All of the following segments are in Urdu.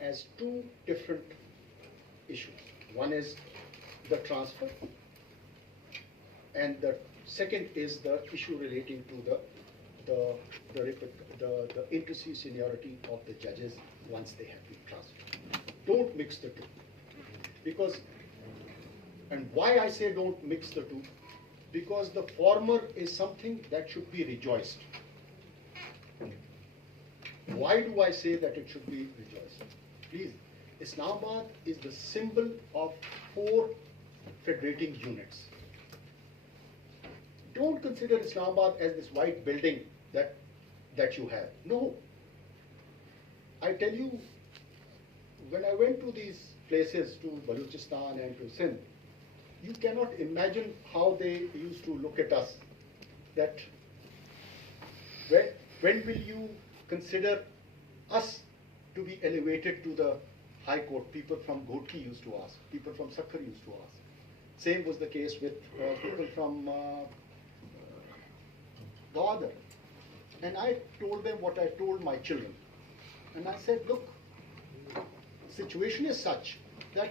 as two different issues. One is the transfer, and the second is the issue relating to the inter-se seniority of the judges once they have been transferred. Don't mix the two. Because, and why I say don't mix the two, because the former is something that should be rejoiced. Why do I say that it should be rejoiced? Please, Islamabad is the symbol of 4 federating units. Don't consider Islamabad as this white building that you have. No. I tell you, when I went to these places, to Balochistan and to Sindh, you cannot imagine how they used to look at us. That when will you consider us to be elevated to the High Court? People from Ghodki used to ask. People from Sakhar used to ask. Same was the case with people from Gwadar. And I told them what I told my children. And I said, look, situation is such that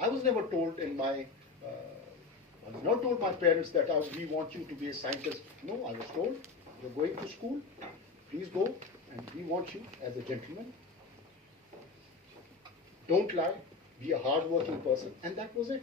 I was never told in my I was not told my parents that we want you to be a scientist. No, I was told, you're going to school, please go, and we want you as a gentleman. Don't lie, be a hard-working person, and that was it.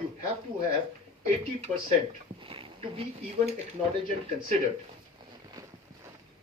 you have to have 80% to be even acknowledged and considered.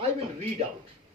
I will read out,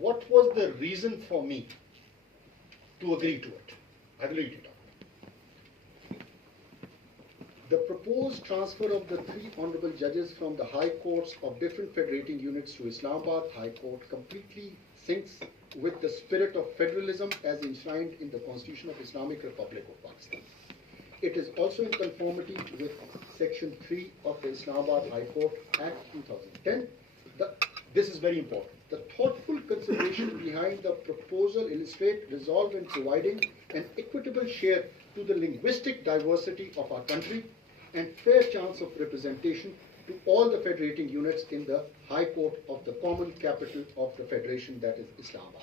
what was the reason for me to agree to it. I will read it out. The proposed transfer of the 3 honorable judges from the high courts of different federating units to Islamabad High Court completely syncs with the spirit of federalism as enshrined in the Constitution of Islamic Republic of Pakistan. It is also in conformity with Section 3 of the Islamabad High Court Act 2010. This is very important. The thoughtful consideration behind the proposal illustrate resolve in providing an equitable share to the linguistic diversity of our country and fair chance of representation to all the federating units in the High Court of the common capital of the Federation, that is Islamabad.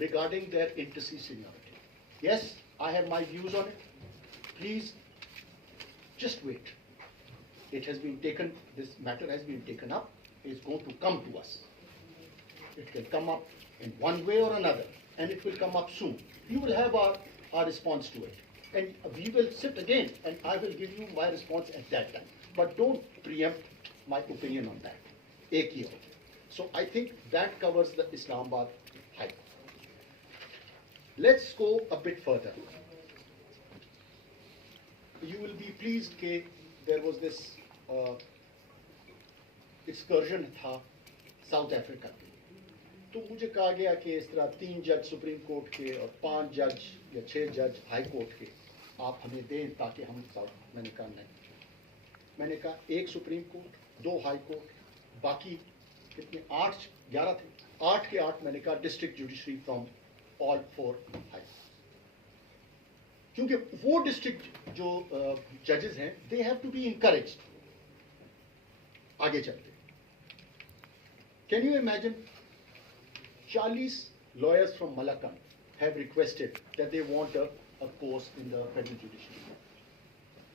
regarding their inter-se seniority. Yes, I have my views on it. Please, just wait. It has been taken, this matter has been taken up. It is going to come to us. It will come up in one way or another, and it will come up soon. You will have our response to it. And we will sit again, and I will give you my response at that time. But don't preempt my opinion on that. Ek hi ho. So I think that covers the Islamabad High Court. Let's go a bit further. You will be pleased کہ there was this excursion تھا ساؤتھ افریقہ کے. تو مجھے کہا گیا کہ اس طرح 3 جج سپریم کورٹ کے اور 5 جج یا 6 جج ہائی کورٹ کے آپ ہمیں دیں تاکہ ہم ساؤتھ. میں نے کہا نہیں. میں نے کہا 1 سپریم کورٹ، 2 ہائی کورٹ، باقی کتنے 8 11 تھے، 8 کے 8 میں نے کہا district judiciary from all 4 high. کیونکہ وہ ڈسٹرکٹ جو ججز ہیں they have to be encouraged آگے چلتے. Can you imagine 40 lawyers from Malakand have requested that they want a course in the federal judiciary.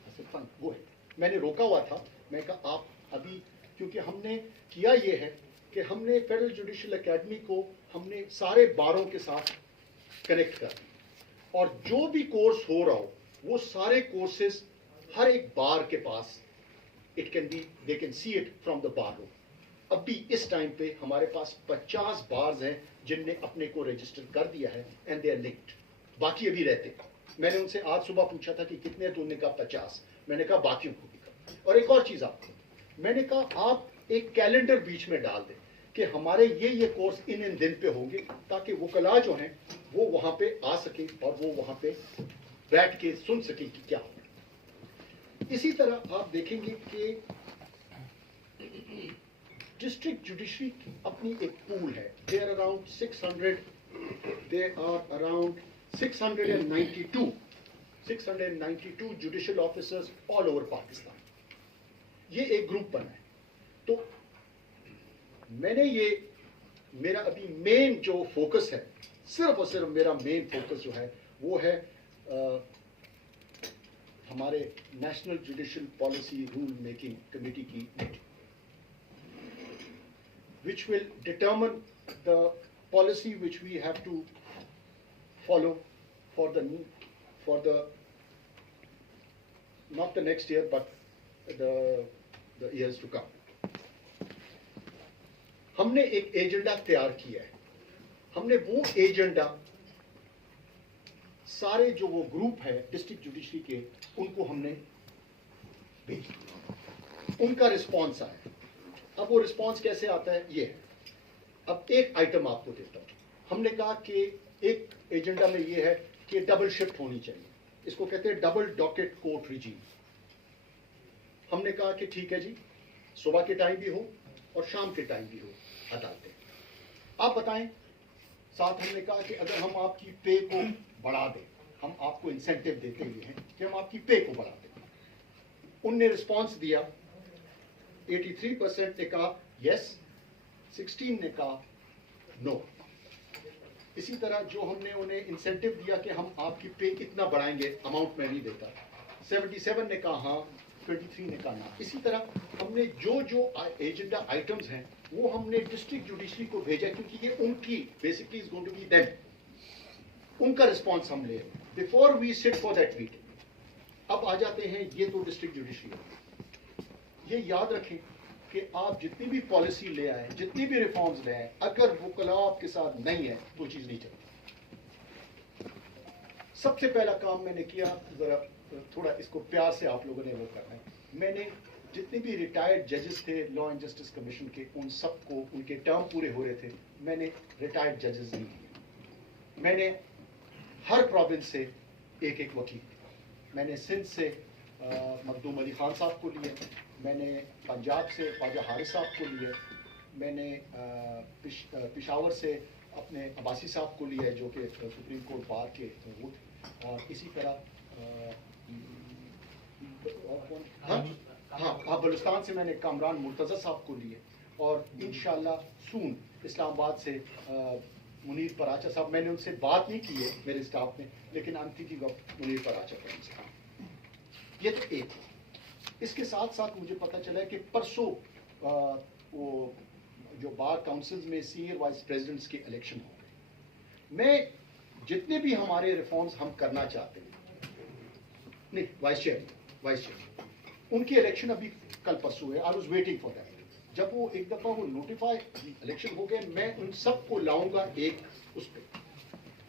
I said, fine, go ahead. میں نے روکا ہوا تھا. میں کہا آپ ابھی، کیونکہ ہم نے کیا یہ ہے کہ ہم نے فیڈرل جوڈیشل اکیڈمی کو ہم نے سارے باروں کے ساتھ کنیکٹ کر دی، اور جو بھی کورس ہو رہا ہو وہ سارے کورسز ہر ایک بار کے پاس it can be, they can see it from the bar room. اب بھی اس ٹائم پہ ہمارے پاس 50 بارز ہیں جن نے اپنے کو رجسٹر کر دیا ہے اینڈ دے آر لنکڈ. باقی ابھی رہتے. میں نے ان سے آج صبح پوچھا تھا کہ کتنے، تو انہوں نے کہا 50. میں نے کہا باقیوں کو بھی کہا. اور ایک اور چیز آپ کو میں نے کہا آپ ایک کیلنڈر بیچ میں ڈال دیں کہ ہمارے یہ کورس ان دن پہ ہوں گے، تاکہ وکلاء جو ہیں وہ وہاں پہ آ سکیں اور وہ وہاں پہ بیٹھ کے سن سکیں کہ کیا ہو. اسی طرح آپ دیکھیں گے کہ ڈسٹرکٹ جوڈیشری اپنی ایک پول ہے. They are around 692 judicial officers all over Pakistan. یہ ایک گروپ بنا ہے. تو میں نے یہ میرا ابھی مین جو فوکس ہے، صرف اور صرف میرا مین فوکس جو ہے وہ ہے ہمارے national judicial policy rule making committee کی meeting, which will determine the policy which we have to follow for the not the next year but the years to come. ہم نے ایک ایجنڈا تیار کیا ہے. ہم نے وہ ایجنڈا سارے جو وہ گروپ ہے ڈسٹرکٹ جوڈیشری کے ان کو ہم نے بھیجا. ان کا رسپانس آیا. اب وہ رسپانس کیسے آتا ہے یہ ہے. اب ایک آئٹم آپ کو دیتا ہوں. ہم نے کہا کہ ایک ایجنڈا میں یہ ہے کہ ڈبل شفٹ ہونی چاہیے. اس کو کہتے ہیں ڈبل ڈاکٹ کورٹ ریجیم. ہم نے کہا کہ ٹھیک ہے جی، صبح کے ٹائم بھی ہو اور شام کے ٹائم بھی ہو عدالتیں. آپ بتائیں. ساتھ ہم نے کہا کہ اگر ہم آپ کی پے کو بڑھا دیں، ہم آپ کو انسینٹیو دیتے ہوئے ہیں کہ ہم آپ کی پے کو بڑھا دیں. ان نے رسپانس دیا. 83% نے کہا یس، 16 نے کہا نو. اسی طرح جو ہم نے انہیں انسینٹیو دیا کہ ہم آپ کی پے کتنا بڑھائیں گے، اماؤنٹ میں نہیں دیتا، 77 نے کہا ہاں، 23 نے کہا نہ. اسی طرح ہم نے جو ایجنڈا آئٹمز ہیں وہ ہم نے ڈسٹرکٹ جوڈیشری کو بھیجا، کیونکہ یہ ان کی basically is going to be them. ان کا رسپانس ہم لے بفور وی سٹ فار دیٹ میٹنگ. اب آ جاتے ہیں یہ تو ڈسٹرکٹ جوڈیشری. یہ یاد رکھیں کہ آپ جتنی بھی پالیسی لے آئیں، جتنی بھی ریفارمز لے آئیں، اگر وکلاء آپ کے ساتھ نہیں ہے تو چیز نہیں چلتی. سب سے پہلا کام میں نے کیا، ذرا تھوڑا اس کو پیار سے آپ لوگوں نے وہ کرنا ہے. میں نے جتنے بھی ریٹائرڈ ججز تھے لا اینڈ جسٹس کمیشن کے، ان سب کو ان کے ٹرم پورے ہو رہے تھے، میں نے ریٹائرڈ ججز نہیں کیے. میں نے ہر پروونس سے ایک وکیل. میں نے سندھ سے مخدوم علی خان صاحب کو لیے، میں نے پنجاب سے خواجہ حارث صاحب کو لیے، میں نے پشاور سے اپنے عباسی صاحب کو لیا جو کہ سپریم کورٹ بار کے وہ تھے. اور اسی طرح ہاں بلوچستان سے میں نے کامران مرتضی صاحب کو لیے. اور انشاءاللہ سون اسلام آباد سے منیر پراچا صاحب. میں نے ان سے بات نہیں کی ہے میرے اسٹاف میں، لیکن I'm thinking of Munir Paracha کا. یہ تو ایک. اس کے ساتھ ساتھ مجھے پتہ چلا ہے کہ پرسوں وہ جو بار کاؤنسلز میں سینئر وائس پریزیڈنٹس کے الیکشن ہو گئے. میں جتنے بھی ہمارے ریفارمز ہم کرنا چاہتے ہیں، نہیں وائس چیئر ان کی الیکشن ابھی کل پرسوں ہے. I was waiting for that. جب وہ ایک دفعہ وہ نوٹیفائی الیکشن ہو گئے، میں ان سب کو لاؤں گا ایک اس پہ،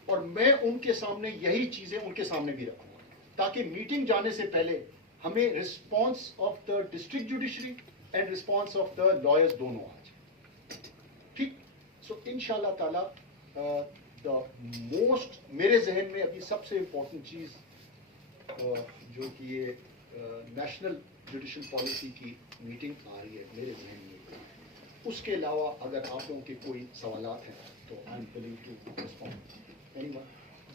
اور میں ان کے سامنے یہی چیزیں ان کے سامنے بھی رکھوں گا، تاکہ میٹنگ جانے سے پہلے ہمیں response of the district judiciary and response of the lawyers دونوں آ جائے. ٹھیک. سو ان شاء اللہ تعالیٰ دا موسٹ میرے ذہن میں ابھی سب سے امپورٹنٹ چیز جو کہ یہ نیشنل جوڈیشل پالیسی کی میٹنگ آ رہی ہے میرے ذہن میں, اس کے علاوہ اگر آپ لوگوں کے کوئی سوالات ہیں تو I am willing to respond. Anyone?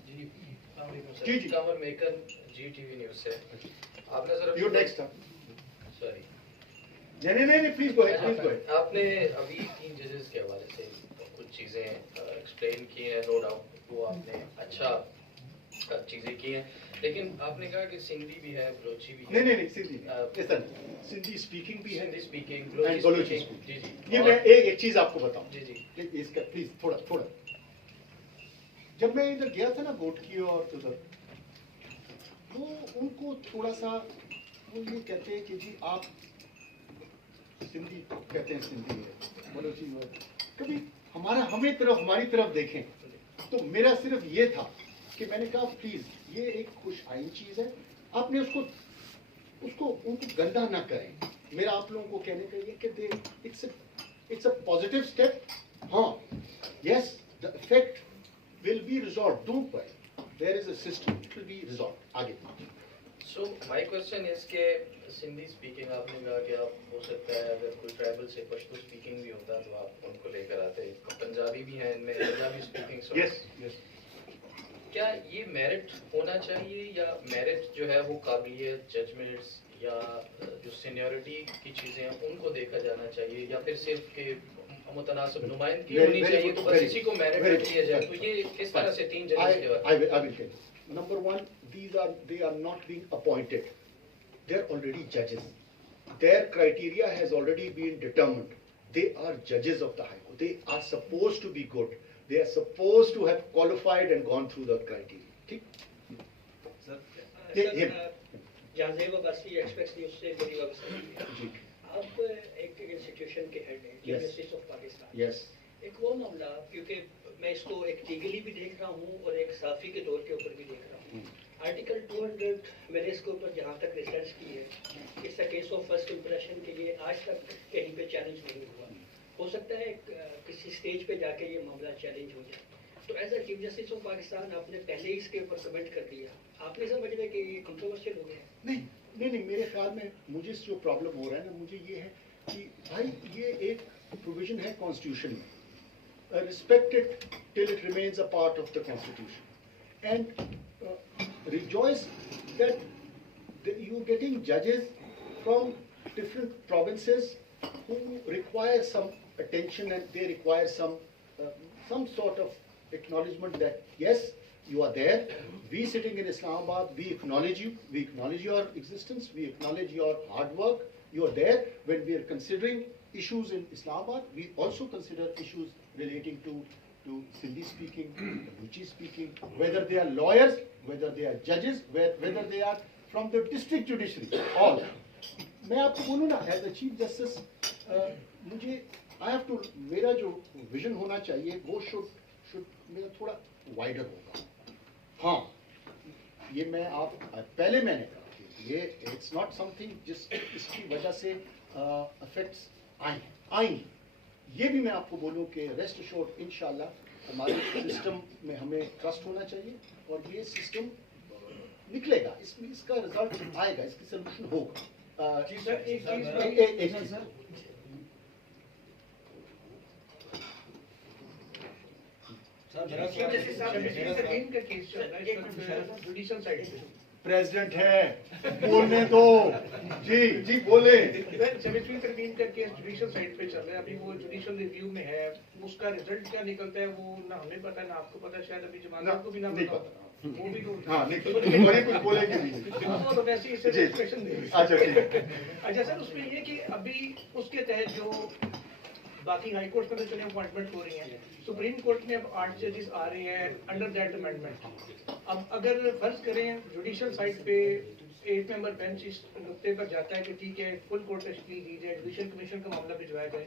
جی جی جی کامر میکر جی ٹی وی نیوز سے آپ نے سر یور نیکسٹ. سوری نہیں please go ahead, please go ahead. آپ نے ابھی 3 ججز کے حوالے سے کچھ چیزیں ایکسپلین کی ہیں, نو ڈاؤٹ وہ آپ نے اچھا چیزیں کی ہیں, لیکن آپ نے کہا کہ سندھی بھی ہے, بلوچی بھی ہے. نہیں سندھی سندھی اسپیکنگ بھی ہے, Sindhi speaking, and Balochi Balochi speaking. جی یہ میں ایک چیز آپ کو بتاؤں. جی جی اس کا پلیز تھوڑا جب میں ادھر گیا تھا نا گوٹ کی اور ادھر, وہ ان کو تھوڑا سا وہ یہ کہتے ہیں کہ جی آپ سندھی کہتے ہیں سندھی ہے, بلوچی ہے, کبھی ہماری طرف دیکھیں. تو میرا صرف یہ تھا کہ میں نے کہا پلیز یہ ایک خوش آئین چیز ہے, آپ نے ان کو گندا نہ کریں. میرا آپ لوگوں کو کہنے کا یہ کہ اٹس اے پازیٹیو اسٹیپ. ہاں yes the effect will be resolve, don't worry, there is a system, it will be resolve. آگے. سو مائی کوشچن از کہ سندھی اسپیکنگ آپ نے کہا کہ آپ ہو سکتا ہے اگر کوئی ٹرائبل سے پشتو اسپیکنگ بھی ہوتا تو آپ ان کو لے کر آتے. پنجابی بھی ہیں ان میں, پنجابی اسپیکنگ. یس کیا یہ میرٹ ہونا چاہیے یا میرٹ جو ہے وہ قابلیت, ججمنٹس یا جو سینیورٹی کی چیزیں ہیں ان کو دیکھا جانا چاہیے, یا پھر صرف کہ متناسب نمائندگی ہونی چاہیے تو بس اسی کو میرٹ رکھ لیا جائے؟ تو یہ کس طرح سے 3 ججز کے بعد؟ Number one, they are not being appointed. They are already judges. Their criteria has already been determined. They are judges of the High Court. They are supposed to be good. They are supposed to have qualified and gone through the criteria. ٹھیک. جہاں زیب عباسی ایکسپریس نیوز سے میری وابستگی ہے. آپ ایک انسٹیٹیوشن کے ہیڈ ہیں, چیف جسٹس آف پاکستان. یس. ایک وہ معاملہ, کیونکہ میں اس کو ایک لیگلی بھی دیکھ رہا ہوں اور ایک صحافی کے طور کے اوپر بھی دیکھ رہا ہوں. آرٹیکل 200 میں نے اس کے اوپر جہاں تک ریسرچ کی ہے, اس کا کیس آف فرسٹ امپریشن کے لیے آج تک کہیں پہ چیلنج نہیں ہوا. ہو سکتا ہے کسی اسٹیج پہ جا کے یہ معاملہ چیلنج ہو جائے. تو as a chief justice of Pakistan آپ نے پہلے ہی اس کے اوپر کمنٹ کر دیا, آپ نے سمجھ رہے کہ یہ کنٹروورشل ہو گیا؟ نہیں, میرے خیال میں مجھے جو پرابلم ہو رہا ہے نا, مجھے یہ ہے کہ بھائی یہ ایک پروویژن ہے کانسٹیٹیوشن میں, respected till it remains a part of the constitution, and rejoice that you getting judges from different provinces who require some attention and they require some sort of acknowledgement that yes, you are there. We sitting in Islamabad, we acknowledge you, we acknowledge your existence, we acknowledge your hard work. You are there. When we are considering issues in Islamabad, we also consider issues relating to Sindhi speaking, Balochi speaking, whether they are lawyers, whether they are judges, whether they are from the district judiciary, all. میں آپ کو بولوں نا, ایز اے چیف جسٹس مجھے میرا جو ویژن ہونا چاہیے وہ شوڈ میرا تھوڑا وائڈر ہوگا. ہاں یہ میں پہلے میں نے کہا کہ یہ اٹس ناٹ سم تھنگ اس کی وجہ سے افیکٹس آئیں. یہ بھی میں آپ کو بولوں کہ ریسٹ ایشورڈ انشاءاللہ ہمارے سسٹم میں ہمیں ٹرسٹ ہونا چاہیے اور یہ سسٹم نکلے گا, اس کا رزلٹ آئے گا, اس کی سلوشن ہوگا. جی سر, ایک چیز پریزیڈنٹ ہے بولنے دو. جی بولے. سیمیسٹری ترمیم کا کیس جوڈیشل سائٹ پہ چل رہا ہے, ابھی وہ جوڈیشل ریویو میں ہے, اس کا رزلٹ کیا نکلتا ہے وہ نہ ہمیں پتہ نہ آپ کو پتہ, شاید ابھی جماعت کو بھی نہ پتہ. وہ بھی کچھ بولے گی. اچھا سر, اس میں یہ کہ ابھی اس کے تحت جو باقی ہائی کورٹ میں چلے اپوائنٹمنٹ ہو رہی ہیں, سپریم کورٹ میں اب 8 ججز آ رہے ہیں انڈر دیٹ امینڈمنٹ. اب اگر فرض کریں جوڈیشل سائٹ پہ 8 ممبر بینچ اس نقطے پر جاتا ہے کہ ٹھیک ہے فل کورٹ تشکیل دی جائے, جوڈیشل کمیشن کا معاملہ بھجوایا جائے,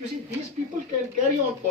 You see, these people can carry on for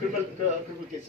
criminal cases.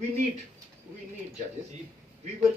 we need judges. We will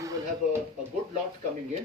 you will have a good lot coming in.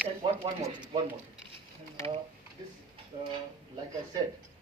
And one more thing. This, like I said,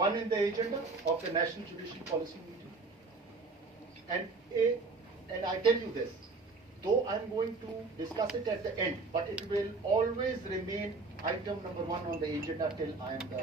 1 in the agenda of the National Judicial Policy Meeting. And I tell you this, though I'm going to discuss it at the end, but it will always remain item number 1 on the agenda till I am the...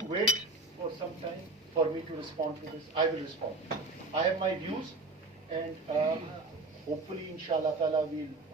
you wait for some time for me to respond to this? I will respond. I have my views and hopefully inshallah ta'ala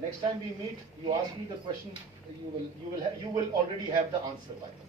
Next time we meet, you ask me the question, you will already have the answer by then.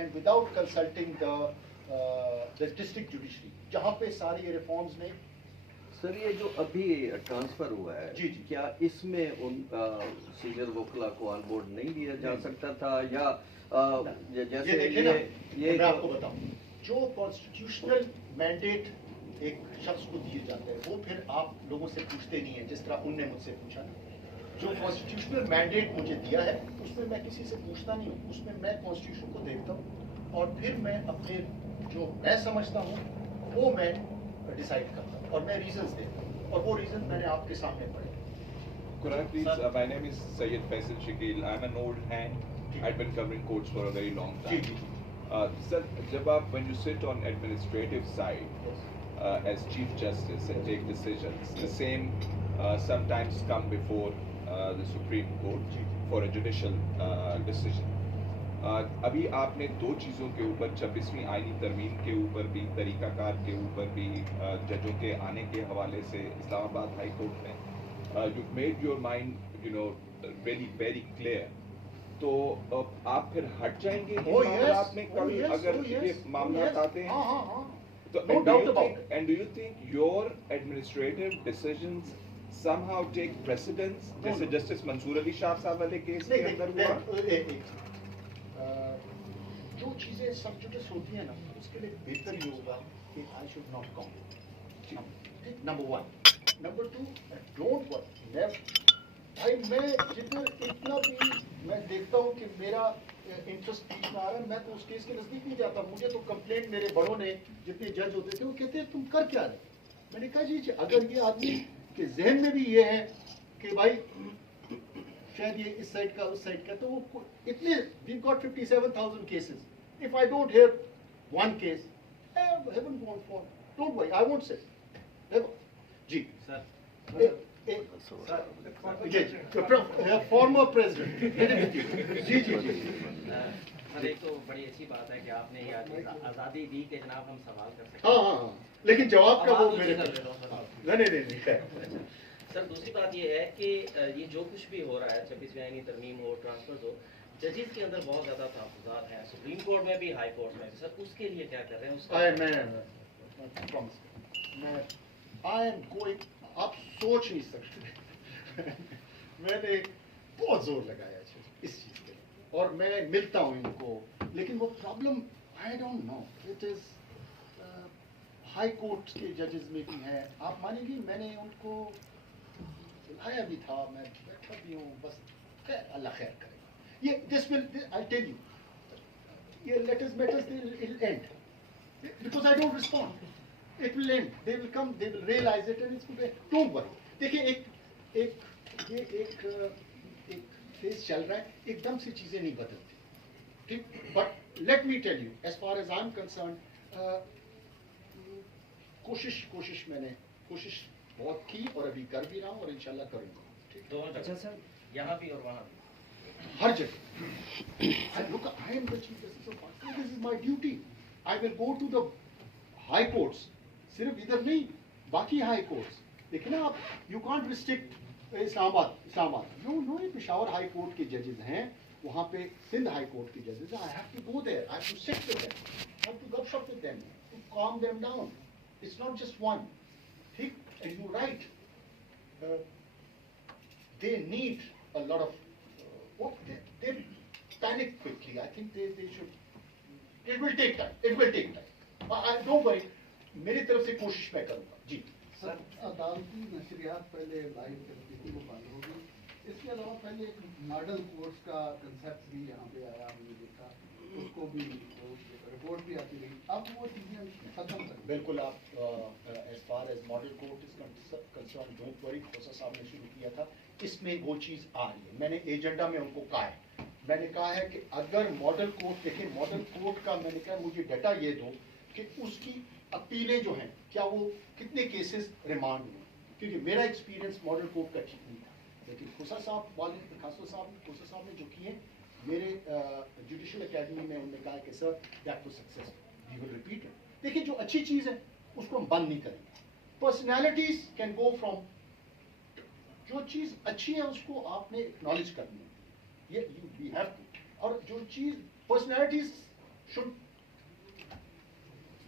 and without consulting the the district judiciary, جہاں پہ ساری ریفارمز نے. سر یہ جو ابھی ٹرانسفر ہوا ہے جی جی کیا اس میں ان سینئر وکلا کو آن بورڈ نہیں لیا جا سکتا تھا یا جیسے یہ میں آپ کو بتاؤں جو کانسٹیٹیوشنل مینڈیٹ ایک شخص کو دیے جاتے ہیں وہ پھر آپ لوگوں سے پوچھتے نہیں ہیں جس طرح ان نے مجھ سے پوچھا. جو کانسٹیٹیوشنل مینڈیٹ مجھے دیا ہے اس میں کسی سے پوچھتا نہیں ہوں, اس میں کانسٹیٹیوشن کو دیکھتا ہوں اور پھر میں اپنے جو میں سمجھتا ہوں وہ میں ڈیسائیڈ کرتا ہوں اور میں ریزنز دیتا ہوں اور وہ ریزن میں نے آپ کے سامنے پڑھے. Quran, please. My name is Syed Faisal Shakil. I'm an old hand. I've been covering courts for a very long time. Sir, when you sit on administrative side as Chief Justice and take decisions, the same sometimes come before the Supreme Court for a judicial decision. ابھی آپ نے دو چیزوں کے اوپر 26ویں آئینی ترمیم کے اوپر بھی طریقہ کار کے اوپر بھی ججوں کے آنے کے حوالے سے اسلام آباد ہائی کورٹ میں you made your mind really very clear. تو آپ پھر ہٹ جائیں گے ان معاملات میں کبھی اگر یہ معاملات آتے ہیں تو and do you think your administrative decisions somehow take precedence جیسے جسٹس منصور علی شاہ صاحب والے کیس کے اندر ہوا؟ جو چیزیں سب جوڈس ہوتی ہیں نا اس کے لیے بہتر یہ ہوگا کہ I should not come. Number 1. Number 2, don't work. بھائی میں جتنا اتنا بھی میں دیکھتا ہوں کہ میرا انٹرسٹ پیچ میں آ رہا ہے میں تو اس کیس کے نزدیک نہیں جاتا. مجھے تو کمپلینٹ میرے بڑوں نے جتنے جج ہوتے تھے وہ کہتے ہیں تم کر کیا رہے. میں نے کہا جی اگر یہ آدمی کے ذہن میں بھی یہ ہے کہ بھائی شاید یہ اس سائڈ کا اس سائڈ کا تو وہ اتنے we've got 57,000 cases. If I don't hear one case, I haven't gone for. Don't worry, I won't say. جی سر فارمر پریزیڈنٹ. جی جی جی سر ایک تو بڑی اچھی بات ہے کہ آپ نے یہ آزادی دی کہ جناب ہم سوال کر سکتے ہاں ہاں لیکن جواب کا وہ میرے نہیں. سر دوسری بات یہ ہے کہ یہ جو کچھ بھی ہو رہا ہے 26ویں آئینی ترمیم ہو ٹرانسفر ہو ججز کے اندر بہت زیادہ تحفظات ہیں سپریم کورٹ میں بھی ہائی کورٹ میں سر اس کے لیے کیا کر رہے ہیں اس میں آپ سوچ نہیں سکتے میں نے بہت زور لگایا اس چیز پہ اور میں ملتا ہوں ان کو لیکن وہ problem I don't know it is high court کے ججز میں بھی ہیں. آپ مانیں گے میں نے ان کو بلایا بھی تھا میں بیٹھا بھی ہوں بس اللہ خیر کرے. یہ this will I tell you یہ letters matters they will end because I don't respond. It will end. They will come. They will realize it, and it's good. Don't worry. دیکھیے ایک فیز چل رہا ہے ایک دم سے چیزیں نہیں بدلتی ٹھیک. But let me tell you as far as I am concerned کوشش میں نے کوشش بہت کی اور ابھی کر بھی رہا ہوں اور انشاءاللہ کروں گا. اچھا سر یہاں بھی اور وہاں بھی ہر جگہ. Look, I am the Chief Justice of Pakistan. This is my duty. I will go to the high courts. صرف ادھر نہیں باقی ہائی کورٹس دیکھیں نا آپ یو کانٹ ریسٹرکٹ اسلام آباد نو پشاور ہائی کورٹ کے ججز ہیں وہاں پہ سندھ ہائی کورٹ کے ججز ہیں. I have to go there. I have to sit with them. I have to gab shop with them to calm them down. It's not just one. ٹھیک and you're right. They need a lot of they panic quickly. I think they should. It will take time. Don't worry. میری طرف سے کوشش میں کروں گا. جی سر عدالتی نشریات پہلے لائیو ٹیلیویژن کو بند ہوگی. اس کے علاوہ پہلے ایک ماڈل کورٹس کا کنسیپٹ بھی یہاں پہ آیا ہم نے دیکھا اس کو بھی رپورٹ بھی آتی رہی. اب وہ چیزیں ختم کر بالکل آپ as far as model court is concern don't worry. Khosa صاحب نے شروع کیا تھا اس میں وہ چیز آ رہی ہے. میں نے ایجنڈا میں ان کو کہا ہے میں نے کہا ہے کہ اگر ماڈل کورٹ دیکھیں ماڈل کورٹ کا میں نے کہا مجھے ڈیٹا یہ دو کہ اس کی اپیلیں جو ہیں کیا وہ کتنے کیسز ریمانڈ ہوئے کیونکہ میرا ایکسپیرینس ماڈل کورٹ کا ٹھیک نہیں تھا. لیکن خوسا صاحب خوسا صاحب نے جو کیے میرے جوڈیشل اکیڈمی میں انہوں نے کہا کہ sir that was successful we will repeat it. دیکھیں جو اچھی چیز ہے اس کو ہم بند نہیں کریں گے. پرسنالٹیز کین گو فرام جو چیز اچھی ہے اس کو آپ نے اکنالج کرنی ہے یہ وی ہیو ٹو. اور جو چیز personalities should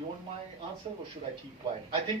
You want my answer or should I keep quiet? I think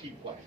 keep quiet.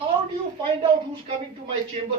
How do you find out who's coming to my chamber?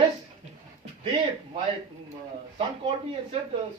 Yes. My son called me and said,